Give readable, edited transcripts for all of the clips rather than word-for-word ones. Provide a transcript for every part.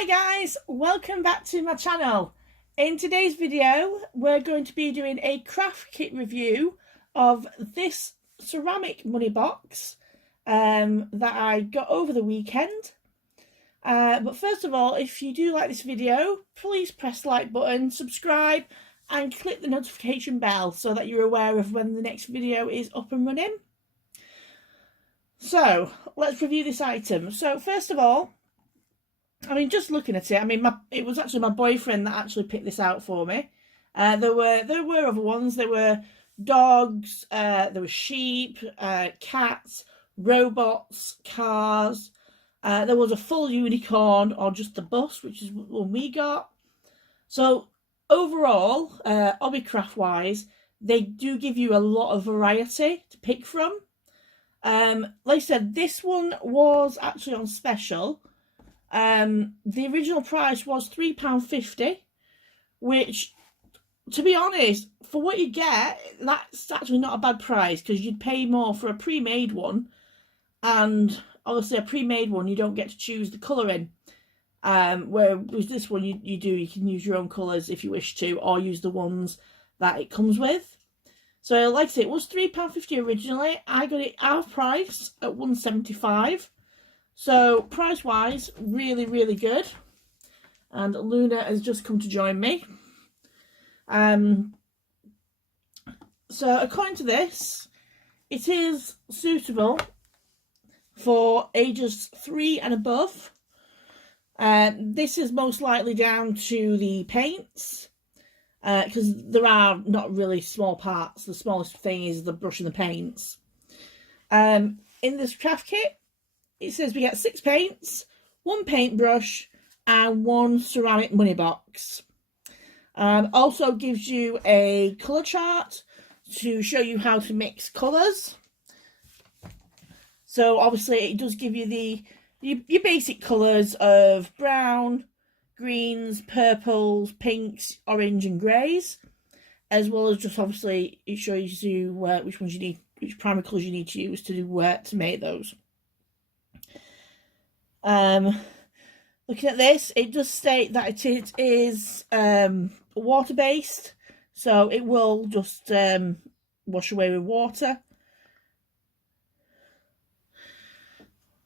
Hi guys, welcome back to my channel. In today's video we're going to be doing a craft kit review of this ceramic money box that I got over the weekend. But first of all, if you do like this video, please press the like button, subscribe and click the notification bell so that you're aware of when the next video is up and running. So let's review this item. So first of all, just looking at it, it was actually my boyfriend that actually picked this out for me. There were other ones. There were dogs, there were sheep, cats, robots, cars. There was a full unicorn, or just the bus, which is one we got. So overall, Hobbycraft wise, they do give you a lot of variety to pick from. Like I said, this one was actually on special. The original price was £3.50, which, to be honest, for what you get, that's actually not a bad price, because you'd pay more for a pre-made one, and obviously a pre-made one you don't get to choose the colouring. Where with this one you can use your own colours if you wish to, or use the ones that it comes with. So like I say, it was £3.50 originally. I got it half price at £1.75. So price wise, really, really good. And Luna has just come to join me. So according to this, it is suitable for ages 3 and above. This is most likely down to the paints, because there are not really small parts. The smallest thing is the brush and the paints. In this craft kit, it says we get 6 paints, 1 paintbrush, and 1 ceramic money box. Also gives you a colour chart to show you how to mix colours. So obviously it does give you your basic colours of brown, greens, purples, pinks, orange and greys, as well as just obviously it shows you which ones you need, which primary colours you need to use to make those. Looking at this, it does state that it is water based, so it will just wash away with water.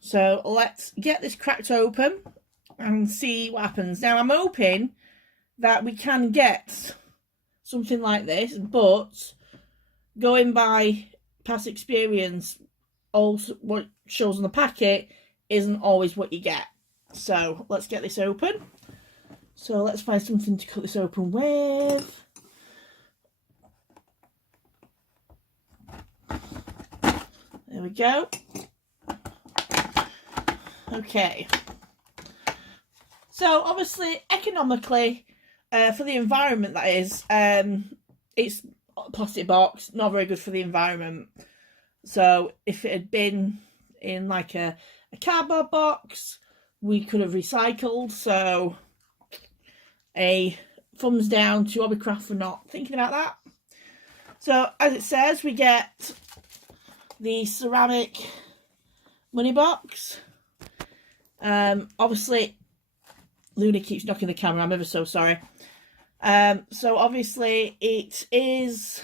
So let's get this cracked open and see what happens. Now I'm hoping that we can get something like this, but going by past experience, also what shows on the packet isn't always what you get. So let's get this open. So let's find something to cut this open with. There we go. Okay. So obviously economically, for the environment that is, it's a plastic box, not very good for the environment. So if it had been in like a cardboard box, we could have recycled. So a thumbs down to Hobbycraft for not thinking about that. So as it says, we get the ceramic money box. Obviously Luna keeps knocking the camera, I'm ever so sorry. So obviously it is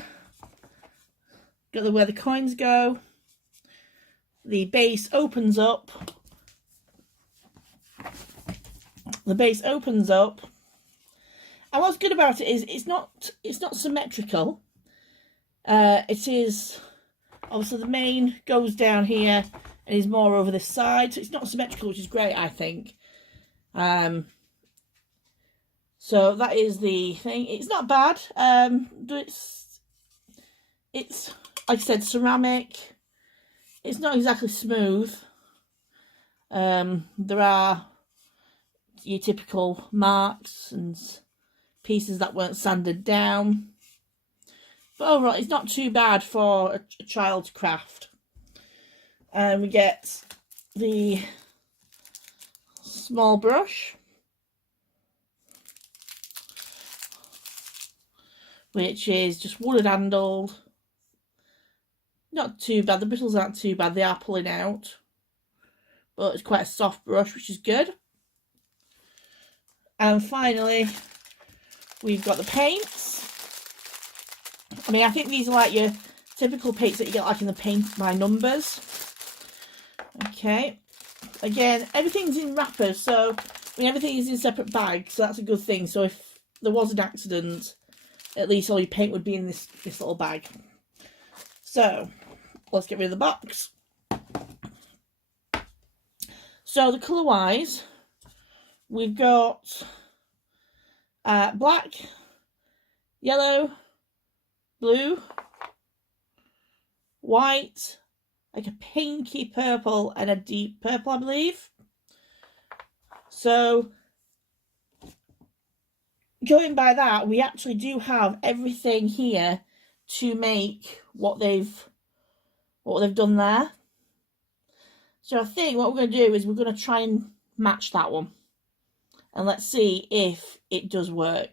got where the coins go. The base opens up. The base opens up, and what's good about it is it's not symmetrical. It is obviously the main goes down here and is more over this side, so it's not symmetrical, which is great, I think. So that is the thing. It's not bad. It's like I said, ceramic. It's not exactly smooth. There are your typical marks and pieces that weren't sanded down. But overall, it's not too bad for a child's craft. And we get the small brush, which is just wooded handled. Not too bad. The bristles aren't too bad. They are pulling out. But it's quite a soft brush, which is good. And finally, we've got the paints. I mean, I think these are like your typical paints that you get like in the paint by numbers. Okay. Again, everything's in wrappers, so I mean, everything is in separate bags, so that's a good thing. So if there was an accident, at least all your paint would be in this little bag. So let's get rid of the box. So the colour wise, we've got black, yellow, blue, white, like a pinky purple and a deep purple, I believe. So going by that, we actually do have everything here to make what they've done there. So I think what we're going to do is we're going to try and match that one, and let's see if it does work.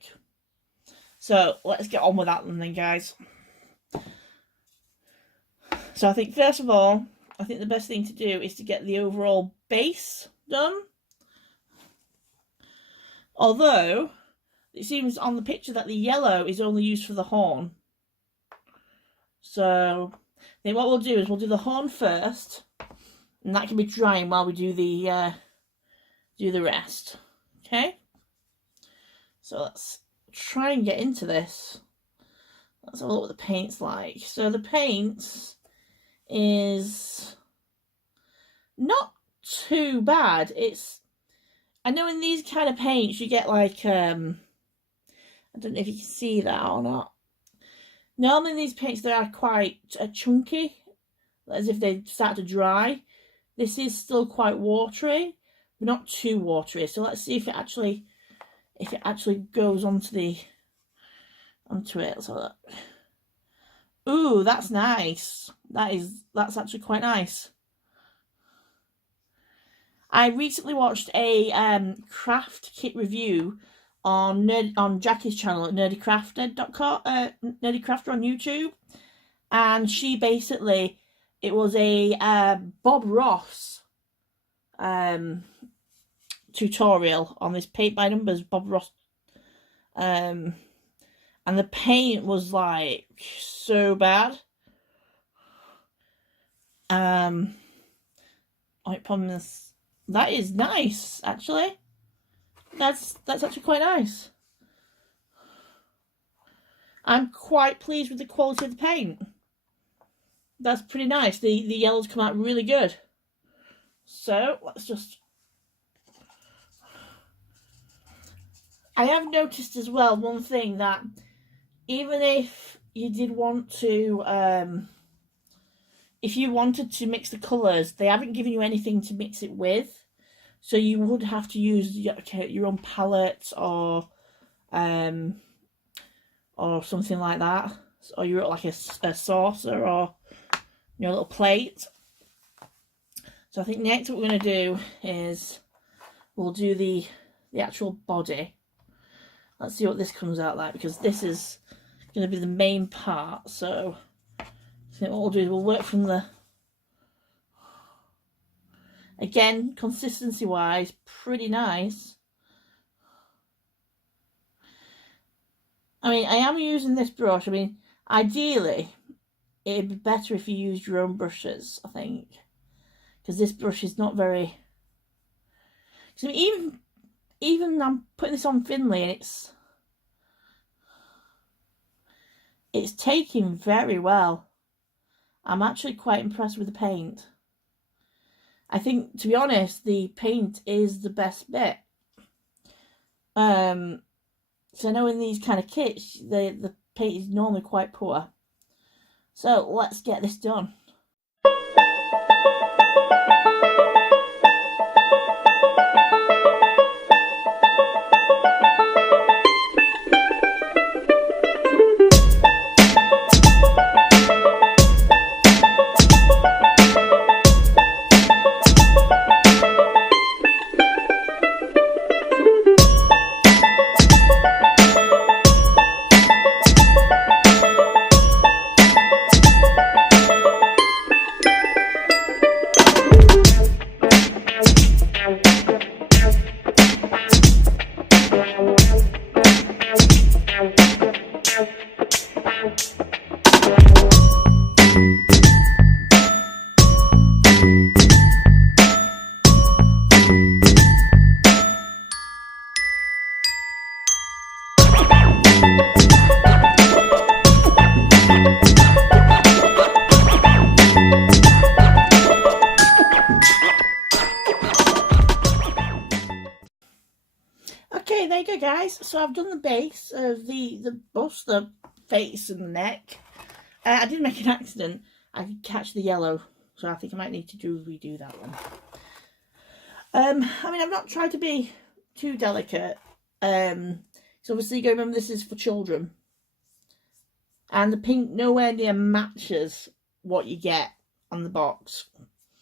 So let's get on with that then, guys. So I think first of all, I think the best thing to do is to get the overall base done. Although it seems on the picture that the yellow is only used for the horn. So then what we'll do is we'll do the horn first, and that can be drying while we do the rest. Okay. So let's try and get into this. Let's have a look what the paint's like. So the paint is not too bad. I know in these kind of paints you get like I don't know if you can see that or not. Normally in these paints they are quite chunky, as if they start to dry. This is still quite watery, but not too watery. So let's see if it actually goes onto it. Let's have a look. Ooh, that's nice. That's actually quite nice. I recently watched a craft kit review on Jackie's channel at nerdycrafter.com, nerdycrafter on YouTube, and she basically, it was a Bob Ross tutorial on this paint by numbers Bob Ross, and the paint was like so bad. That is nice, actually. That's actually quite nice. I'm quite pleased with the quality of the paint. That's pretty nice. The yellows come out really good. So let's just. I have noticed as well one thing, that even if you did want to, if you wanted to mix the colours, they haven't given you anything to mix it with. So you would have to use your own palette or something like that, or you're like a saucer or your little plate. So I think next what we're going to do is we'll do the actual body. Let's see what this comes out like, because this is going to be the main part. So I think what we'll do is we'll work from the. Again, consistency-wise, pretty nice. I mean, I am using this brush. I mean, ideally, it'd be better if you used your own brushes, I think. Because this brush is not very. So even I'm putting this on thinly, and it's taking very well. I'm actually quite impressed with the paint. I think, to be honest, the paint is the best bit. So I know in these kind of kits, the paint is normally quite poor. So let's get this done. guys, so I've done the base of the bust, the face and the neck. I did make an accident. I did catch the yellow, so I think I might need to redo that one. I mean, I've not tried to be too delicate. So obviously you gotta remember this is for children. And the pink nowhere near matches what you get on the box.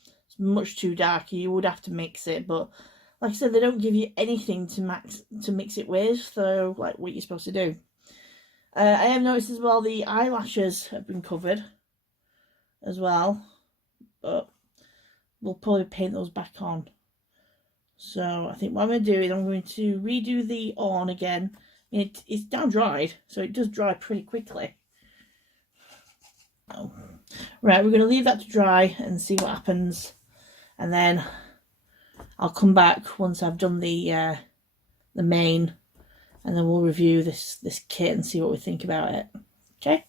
It's much too dark. You would have to mix it, but like I said, they don't give you anything to mix it with, so like what you're supposed to do. I have noticed as well the eyelashes have been covered as well, but we'll probably paint those back on. So I think what I'm going to do is I'm going to redo the on again. It's down dried, so it does dry pretty quickly. Oh. Right, we're going to leave that to dry and see what happens, and then I'll come back once I've done the mane, and then we'll review this kit and see what we think about it. Okay.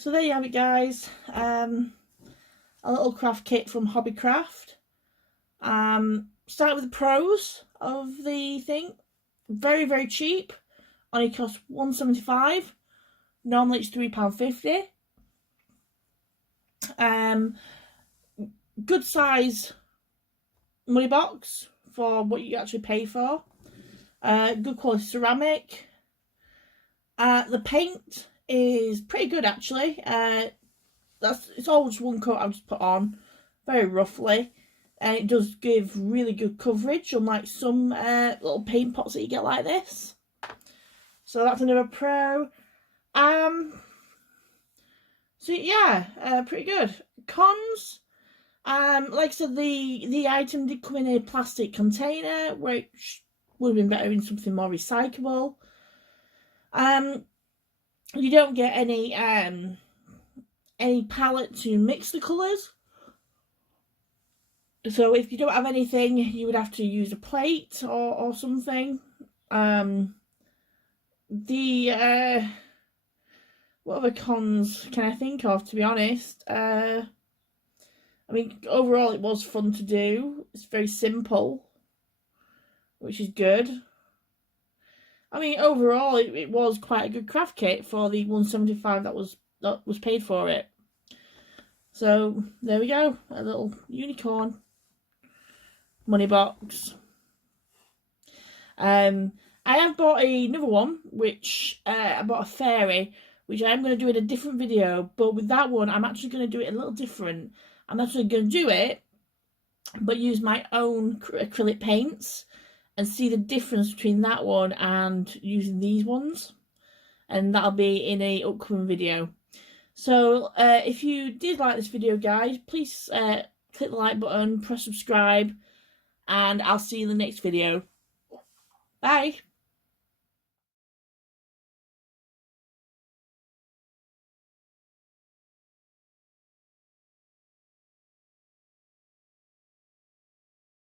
So there you have it, guys. A little craft kit from Hobbycraft. Start with the pros of the thing. Very, very cheap. Only costs £1.75. Normally it's £3.50. Good size money box for what you actually pay for. Good quality ceramic. The paint is pretty good actually. It's all just one coat I've just put on very roughly, and it does give really good coverage, unlike some little paint pots that you get like this. So that's another pro. So yeah, pretty good. Cons, like I said, the item did come in a plastic container, which would have been better in something more recyclable. You don't get any palette to mix the colours, So if you don't have anything, you would have to use a plate or something. What other cons can I think of, to be honest? I mean, overall it was fun to do. It's very simple, which is good. I mean, overall it was quite a good craft kit for the $175 that was paid for it. So there we go, a little unicorn money box. I have bought another one, which I bought a fairy, which I'm going to do in a different video. But with that one, I'm actually going to do it a little different. I'm actually going to do it, but use my own acrylic paints and see the difference between that one and using these ones. And that'll be in a upcoming video. So if you did like this video, guys, please click the like button, press subscribe, and I'll see you in the next video. Bye.